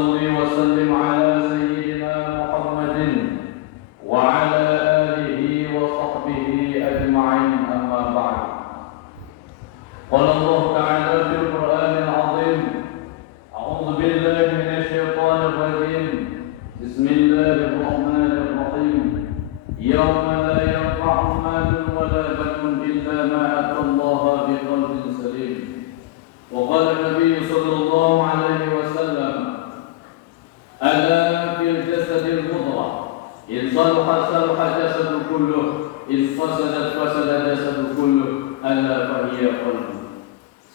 صل وسلم على سيدنا محمد وعلى آله وصحبه أجمعين أما بعد. قال الله تعالى في القرآن العظيم: أعوذ بالله من الشيطان الرجيم، بسم الله الرحمن الرحيم. يوم لا ينفع مال ولا بنون إلا ما أتى الله بقلب سليم. وقال النبي صلى الله عليه وسلم: ألا في الجسد المضغة، إن صلحت صلح الجسد كله، إن فسدت فسد الجسد كله، ألا فهي قلب.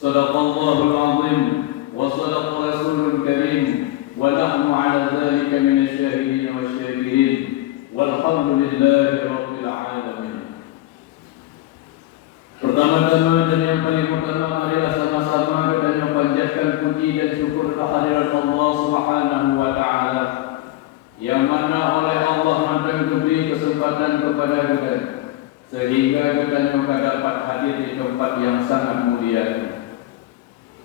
صدق الله العظيم وصدق رسوله الكريم، ونحن على ذلك من الشاهدين والشاكرين، والحمد لله رب العالمين. Pertama-tama dan yang paling utama, marilah sama-sama kita panjatkan puji dan syukur kehadirat Allah Subhanahu wa taala, yang mana oleh Allah akan diberi kesempatan kepada kita sehingga kita dapat hadir di tempat yang sangat mulia.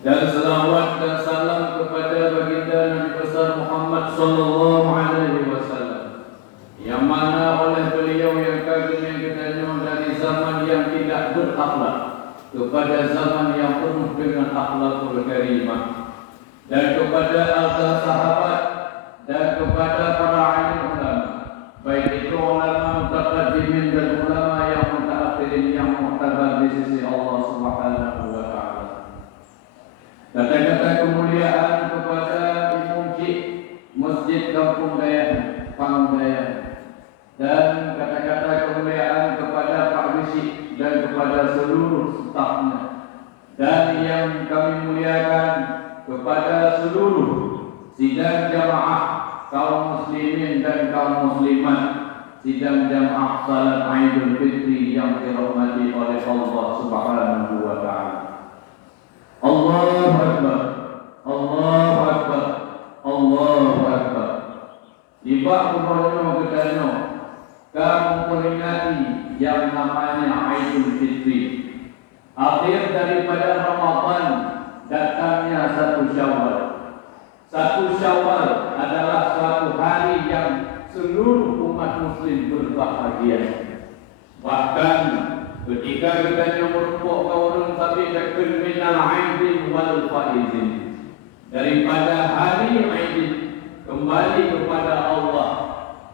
Dan selawat dan salam kepada baginda Nabi besar Muhammad sallallahu alaihi wasallam, yang mana oleh beliau yang kagum yang kita dari zaman yang tidak berakhlak kepada zaman yang penuh dengan akhlakul karimah, dan kepada sahabat dan kepada para alim ulama, baik itu ulama mutaqaddimin dan ulama yang mutaakhirin yang mu'tabar di sisi Allah Subhanahu wa taala. Kata-kata kemuliaan kepada Imam Masjid Kampung Dayan, Pangdayan, dan kata-kata kemuliaan kepada Pak Bisi dan kepada seluruh stafnya, dan yang kami muliakan kepada seluruh sidang jamaah kaum muslimin dan kaum muslimat, sidang jamaah salat Aidul Fitri yang dirahmati oleh Allah Subhanahu wa taala. Allahu Akbar, Allahu Akbar, Allahu Akbar. Di bab umurnya kita kamu peringati yang namanya Aidul Fitri. Akhir daripada Ramadan datangnya satu Syawal. Satu Syawal adalah suatu hari yang seluruh umat muslim berbahagia. Bahkan ketika kita merumpuk kawan tapi takun minal aidin wal faizin, daripada hari Aidin kembali kepada Allah,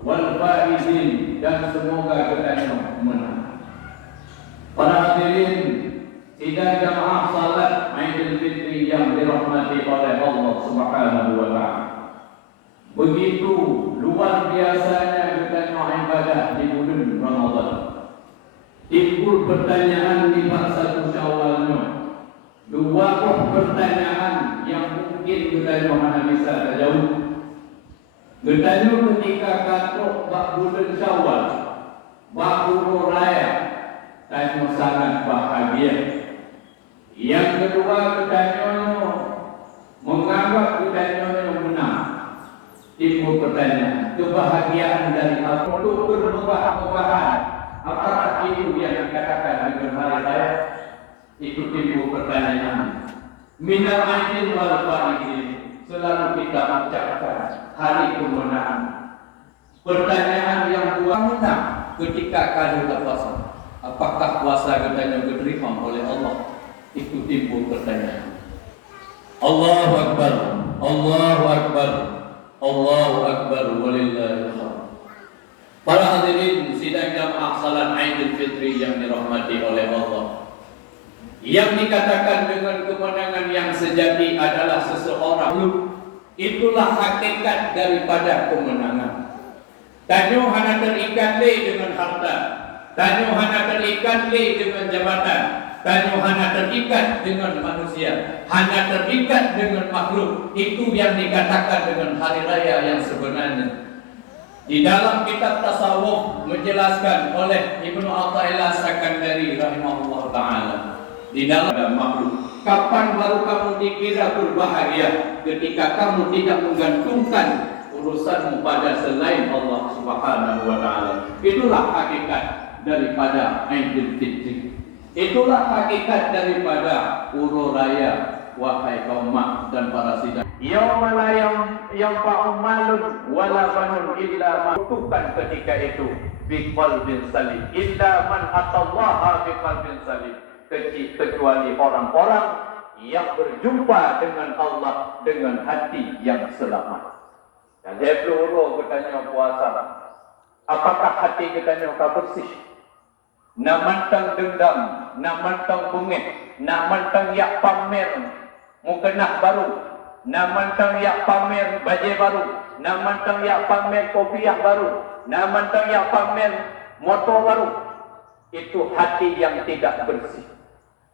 wal faizin, dan semoga kita menang. Para hadirin sidang jamaah salat Aidul Fitri yang dirahmati oleh Allah Subhanahu wa taala, begitu luar biasanya kita ibadah di bulan Ramadan. Timbul pertanyaan di masa Syawalnya, dua pertanyaan yang mungkin kita mana bisa terjawab. Bertanya ketika katok bak bulan Syawal, bak bulan raya, tanya sangat bahagia. Yang kedua bertanya menganggap bertanya menang. Timbul pertanyaan, kebahagiaan dari apa itu perubahan? Apakah itu yang dikatakan dengan hari raya? Itu timbul pertanyaan. Minal aidin wal faizin, selalu kita ucapkan hari kemenangan. Pertanyaan yang dua, menang ketika kita puasa. Apakah puasa kita yang diterima oleh Allah? Itu timbul pertanyaan. Allahu Akbar, Allahu Akbar, Allahu Akbar, walillahil hamd. Para hadirin sidang jamaah salat Aidul Fitri yang dirahmati oleh Allah, yang dikatakan dengan kemenangan yang sejati adalah seseorang, itulah hakikat daripada kemenangan. Tanyo hana terikat dengan harta, tanyo hana terikat dengan jabatan, tanyo hana terikat dengan manusia, hanya terikat dengan makhluk. Itu yang dikatakan dengan hari raya yang sebenarnya. Di dalam kitab tasawuf menjelaskan oleh Ibnu Athaillah Sakandari rahimahullah taala, di dalam makhluk, kapan baru kamu dikira berbahagia? Ketika kamu tidak menggantungkan urusanmu pada selain Allah Subhanahu wa taala. Itulah hakikat daripada Aidul Fitri. Itulah hakikat daripada urut raya wahai kaum mak dan para sidang. Yauma la yanfa'u malun wala banun illa man bukan ketika itu biqalbin salim illa man atallaha biqalbin salim, kecuali orang-orang yang berjumpa dengan Allah dengan hati yang selamat. Dan dia peluru bertanya puasa, apakah hati kita ni bersih? Nak mantang dendam, nak mantang bungit, nak mantang yak pamer mukenah baru, nak mantang yak pamer baju baru, nak mantang yak pamer kopiah baru, nak mantang yak pamer motor baru. Itu hati yang tidak bersih.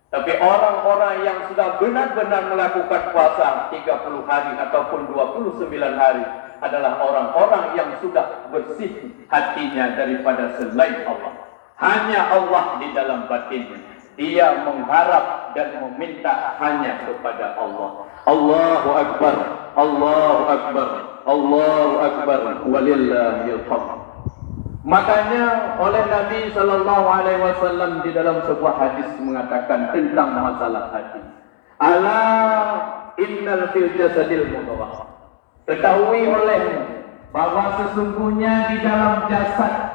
Tapi orang-orang yang sudah benar-benar melakukan puasa 30 hari ataupun 29 hari adalah orang-orang yang sudah bersih hatinya daripada selain Allah. Hanya Allah di dalam batinnya. Dia mengharap dan meminta hanya kepada Allah. Allahu Akbar, Allahu Akbar, Allahu Akbar, walillahil hamd. Makanya oleh Nabi SAW di dalam sebuah hadis mengatakan tentang masalah hati. Ala innal fil jasadil mudghah. Ketahui olehmu bahwa sesungguhnya di dalam jasad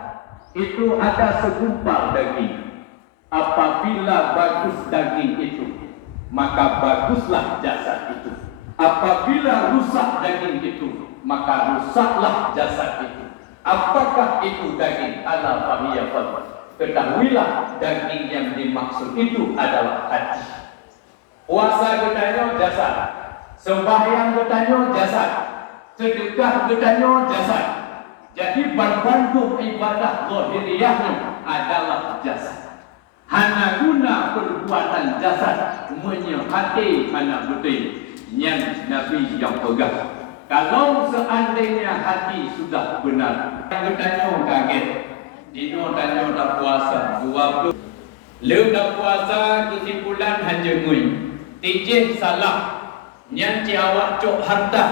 itu ada segumpal daging. Apabila bagus daging itu, maka baguslah jasad itu. Apabila rusak daging itu, maka rusaklah jasad itu. Apakah itu daging? Ala fahiyya fadl. Ketahuilah daging yang dimaksud itu adalah hati. Puasa getanya jasad, sembahyang getanya jasad, sedekah getanya jasad. Jadi berbantu ibadah zahiriyahnya adalah jasad. Hana guna perbuatan jasad menyehati anak betul yang Nabi yang pegang. Kalau seandainya hati sudah benar, yang bertanya kaget, dino tanya dah puasa 20, lu dah puasa kesimpulan hanya ngui, tijih salah, nyan awak cok harta,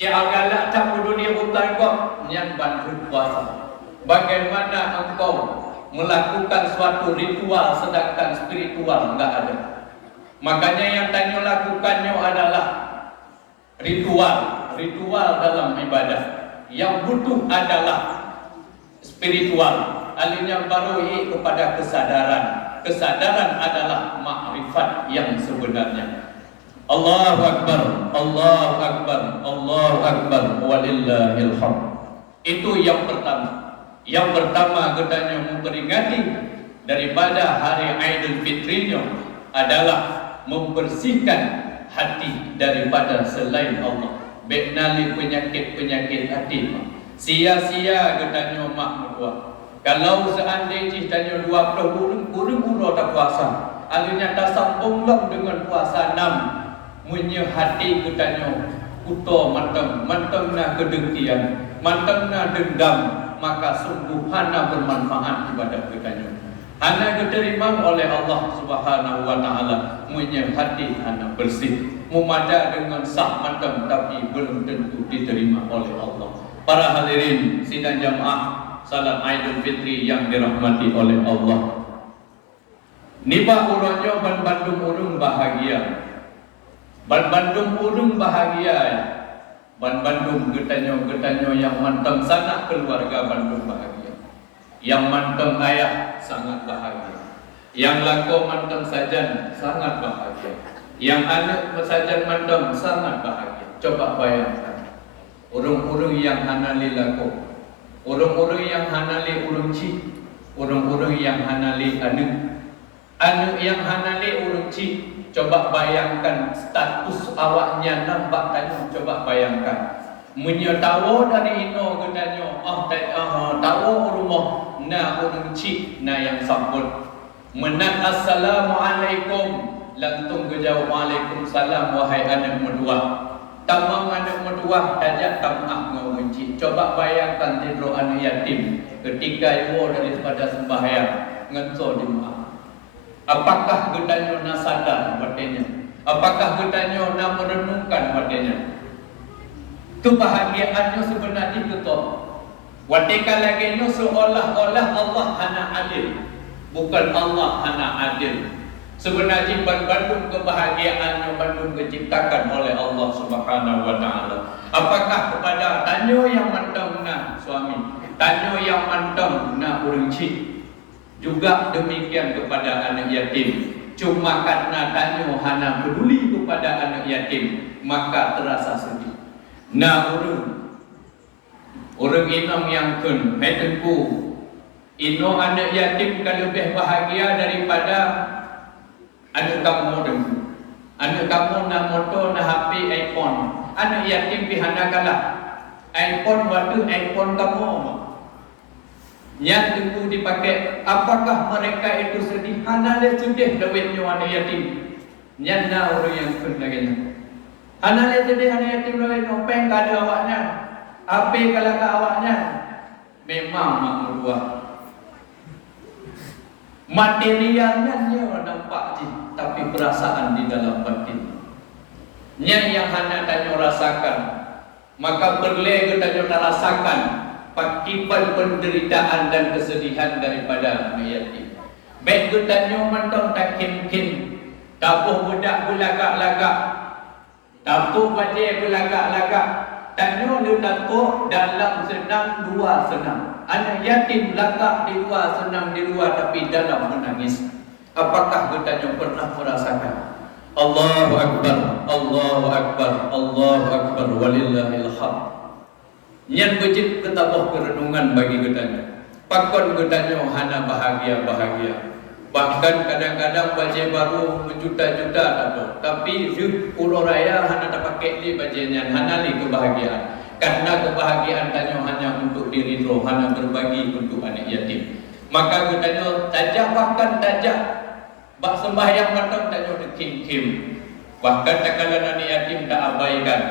galak tak dunia bukan kau, nyan bantu puasa. Bagaimana engkau melakukan suatu ritual sedangkan spiritual enggak ada? Makanya yang tanya lakukannya adalah ritual dalam ibadah. Yang butuh adalah spiritual. Alihnya baru kepada kesadaran. Kesadaran adalah makrifat yang sebenarnya. Allahu Akbar, Allahu Akbar, Allahu Akbar, walillahil hamd. Itu yang pertama. Yang pertama katanya memperingati daripada hari Aidil Fitrinya adalah membersihkan hati daripada selain Allah. Beknali penyakit-penyakit hati. Sia-sia katanya mak mertua. Kalau seandainya tanya 20 kurang tak puasa, alihnya tak sambung dengan puasa 6. Menyehati katanya kuto manteng na kedengkian, manteng na dendam, maka sungguh hana bermanfaat ibadah katanya. Hana diterima oleh Allah Subhanahu wa taala, menyehati hana bersih, memada dengan sah mantap tapi belum tentu diterima oleh Allah. Para hadirin sidang jamaah salat Aidil Fitri yang dirahmati oleh Allah. Nibah urangnya ban Bandung urung bahagia. Ban Bandung urung bahagia. Ban Bandung getanyo yang mantap sanak keluarga Bandung bahagia. Yang mantap ayah sangat bahagia. Yang lako mantap sajan sangat bahagia. Yang anak sajan mantap sangat bahagia. Coba bayangkan, urung-urung yang hanali lako, urung-urung yang hanali urung ci, urung-urung yang hanali anu yang hanali urung ci. Coba bayangkan status awaknya nampak tanya. Coba bayangkan. Menyatawa dari ino gunanya tawa rumah na urung cik na yang sambut menat assalamualaikum lantung kejawab waalaikumsalam wahai anak medua tamang anak medua tajak tamah ngau cik. Coba bayangkan tidur anak yatim ketika ibu daripada sembahyang ngenso di rumah. Apakah gunanya na sadar batinnya? Apakah gunanya na merenungkan batinnya? Itu bahagiaannya sebenarnya betul. Watika lagi seolah-olah Allah hana adil. Bukan Allah hana adil. Sebenarnya bandung kebahagiaan yang bandung diciptakan oleh Allah Subhanahu wa taala. Apakah kepada tanyo yang mantong na suami, tanyo yang mantong na urang cik. Juga demikian kepada anak yatim. Cuma karena tanyo hana peduli kepada anak yatim, maka terasa sedih. Nah orang inong yang kun metengku ino anak yatim kan lebih bahagia daripada anak kamu dengku. Anak kamu na motor na HP iPhone. Anak yatim pihana kalah iPhone waktu iPhone kamu. Yang dengku dipakai. Apakah mereka itu sedih? Hana le sedih duitnya anak yatim. Yang na orang yang kun lagi. Hana le sedih anak yatim duitnya peng kada awaknya. Apa kalau ke awaknya? Memang makmur dua. Materialnya dia nampak je, tapi perasaan di dalam batin. Yang hana tanyo rasakan, maka perle tanyo rasakan pakipan penderitaan dan kesedihan daripada anak yatim. Baik tanyo mantong tak kin-kin, tapuh budak belagak-lagak, tapuh baje belagak-lagak. Tanyo lu datuk dalam senang dua senang. Anak yatim lagak di luar senang di luar tapi dalam menangis. Apakah kita pernah merasakan? Allahu Akbar, Allahu Akbar, Allahu Akbar, walillahil hamd. Yang wajib ketabuh kerenungan bagi kita. Pakon kita hana bahagia-bahagia. Bahkan kadang-kadang baje baru berjuta-juta tapi pulau raya hana tak pakai li bajenya, hana li kebahagiaan. Karena kebahagiaan tanyo hanya untuk diri roh, hana berbagi untuk anak yatim. Maka kita tajak bahkan tajak bak sembahyang matang tanyo dikim-kim. Bahkan tak kala anak yatim tak abaikan.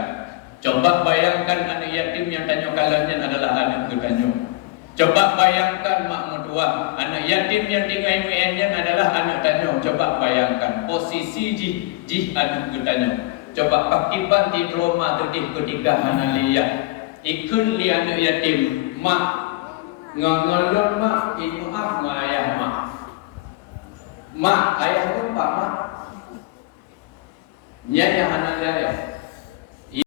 Coba bayangkan anak yatim yang tanyo kalanya adalah anak tanyo. Coba bayangkan mak mertua, anak yatim yang tinggal MN-nya adalah anak tanyo. Coba bayangkan posisi jih anak tanyo. Coba pakipan di Roma terdih ketika anak liya ikun li anak yatim mak ngangolon mak ini maaf mak ayah mak ayah lupa mak nyanya anak liya